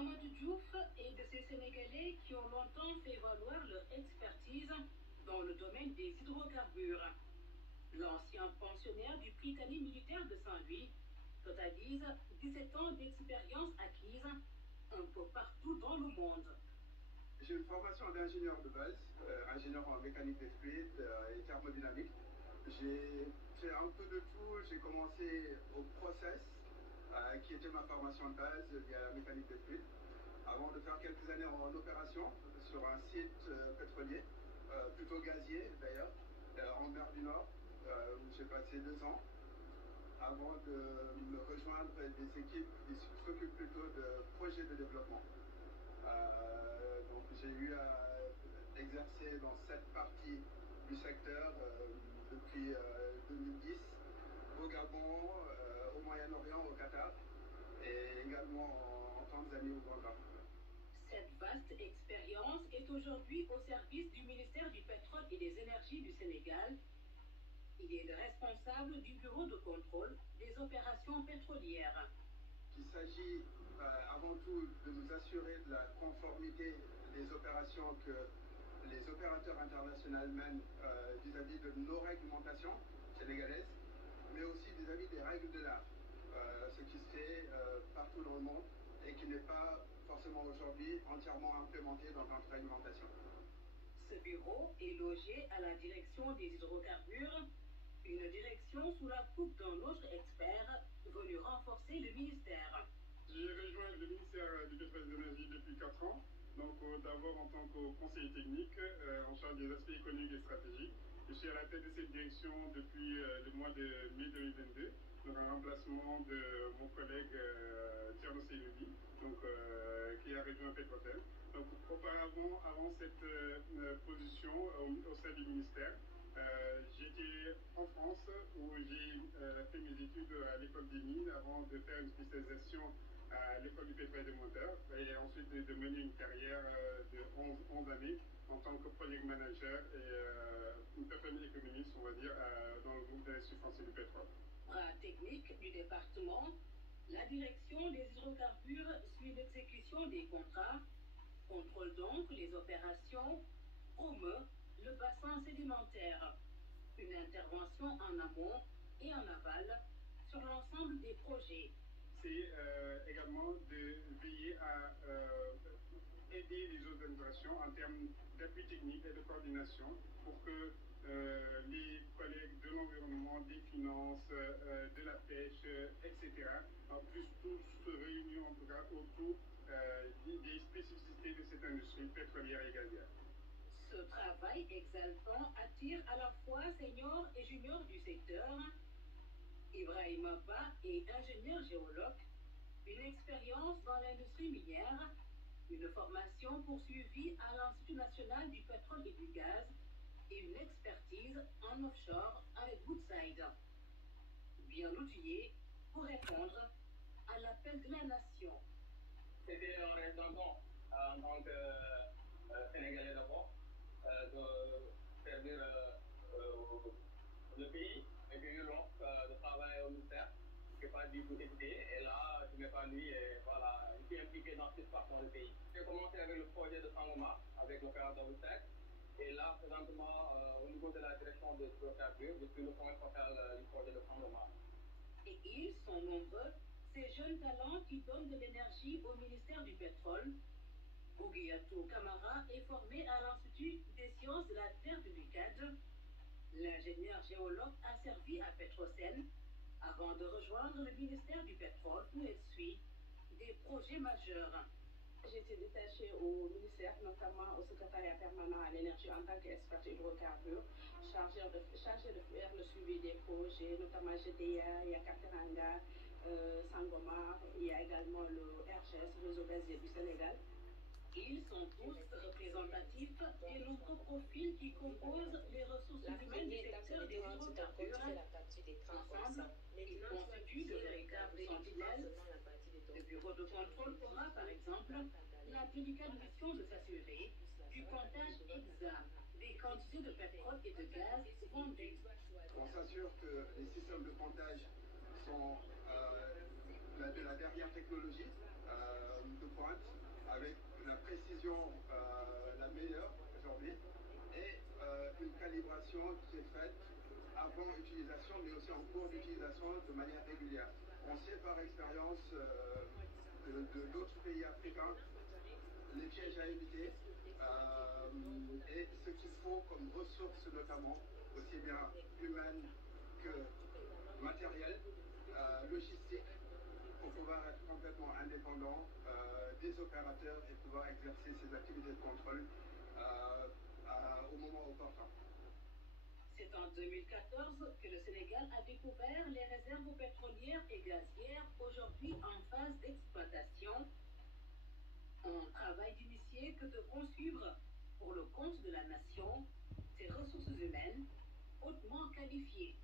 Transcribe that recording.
Amadou Diouf est de ces Sénégalais qui ont longtemps fait valoir leur expertise dans le domaine des hydrocarbures. L'ancien pensionnaire du Prytanée militaire de Saint-Louis totalise 17 ans d'expérience acquise un peu partout dans le monde. J'ai une formation d'ingénieur de base, ingénieur en mécanique des fluides et thermodynamique. J'ai fait un peu de tout. J'ai commencé au process, qui était ma formation de base via la mécanique des fluides, avant de faire quelques années en opération sur un site pétrolier, plutôt gazier d'ailleurs, en mer du Nord, où j'ai passé 2 ans, avant de me rejoindre des équipes qui s'occupent plutôt de projets de développement. Donc j'ai eu à exercer dans cette partie du secteur depuis 2010 au Gabon, au Moyen-Orient, au Qatar et également en Tanzanie, au Ouganda. Cette vaste expérience est aujourd'hui au service du ministère du Pétrole et des Énergies du Sénégal. Il est le responsable du bureau de contrôle des opérations pétrolières. Il s'agit avant tout de nous assurer de la conformité des opérations que les opérateurs internationaux mènent vis-à-vis de nos réglementations sénégalaises, mais aussi vis-à-vis des règles de l'art, ce qui se fait partout dans le monde et qui n'est pas forcément aujourd'hui entièrement implémenté dans notre réglementation. Ce bureau est logé à la direction des hydrocarbures, une direction sous la coupe d'un autre expert venu renforcer le ministère. J'ai rejoint le ministère du Pétrole et de l'Énergie depuis 4 ans, donc d'abord en tant que conseiller technique en charge des aspects économiques et stratégiques. Je suis à la tête de cette direction depuis le mois de mai 2022, donc en remplacement de mon collègue Thierno Seyloubi, qui a rejoint Petrotel. Donc auparavant, avant cette position au sein du ministère, j'étais en France où j'ai fait mes études à l'école des mines avant de faire une spécialisation à l'école du pétrole et des moteurs et ensuite de mener une carrière de 11 années en tant que project manager et une personne économiste, on va dire, dans le groupe d'industrie français du pétrole. Bras technique du département, la direction des hydrocarbures suit l'exécution des contrats, contrôle donc les opérations, promeut le bassin sédimentaire. Une intervention en amont et en aval sur l'ensemble des projets. C'est également de veiller à aider les organisations en termes d'appui technique et de coordination pour que les collègues de l'environnement, des finances, de la pêche, etc., puissent tous se réunir en tout cas autour des spécificités de cette industrie pétrolière et gazière. Ce travail exaltant attire à la fois seniors et juniors du secteur. Ibrahim Abba est ingénieur géologue, une expérience dans l'industrie minière, une formation poursuivie à l'Institut national du pétrole et du gaz et une expertise en offshore avec Woodside. Bien outillé pour répondre à l'appel de la nation. C'était un rêve d'antan en tant que Sénégalais d'abord, de servir le pays, et puis de travailler au ministère. Je n'ai pas du tout hésité, et là, je m'épanouis et voilà, je suis impliqué dans cette partie du pays. J'ai commencé avec le projet de Sangomar, avec l'opérateur Woodside, et là, présentement, au niveau de la direction des hydrocarbures, je suis le point focal du projet de Sangomar. Et ils sont nombreux, ces jeunes talents qui donnent de l'énergie au ministère du pétrole. Ougiatou Kamara est formé à l'Institut des sciences de la Terre de l'UCAD. L'ingénieur géologue a servi à Petrosen avant de rejoindre le ministère du pétrole où il suit des projets majeurs. J'ai été détachée au ministère, notamment au secrétariat permanent à l'énergie en tant qu'expert hydrocarbures, chargée de faire le suivi des projets, notamment GDA, il y a Kateranga, Sangomar, il y a également le RGS, Réseau gazier du Sénégal. Ils sont tous représentatifs des nombreux profils qui composent les ressources humaines du secteur des hydrocarbures. Ensemble, ils constituent de véritables sentinelles. Le bureau de contrôle aura, par exemple, la délicate mission de s'assurer du comptage exact des quantités de pétrole et de gaz vendues. On s'assure que les systèmes de comptage sont de la dernière technologie, de pointe, avec la précision la meilleure aujourd'hui, et une calibration qui est faite avant utilisation, mais aussi en cours d'utilisation de manière régulière. On sait par expérience de d'autres pays africains les pièges à éviter et ce qu'il faut comme ressources notamment, aussi bien humaines que matérielles, logistiques, pour pouvoir être complètement indépendant des opérateurs et pouvoir exercer ces activités de contrôle au moment opportun. C'est en 2014 que le Sénégal a découvert les réserves pétrolières et gazières, aujourd'hui en phase d'exploitation. Un travail d'initié que devront suivre, pour le compte de la nation, ses ressources humaines hautement qualifiées.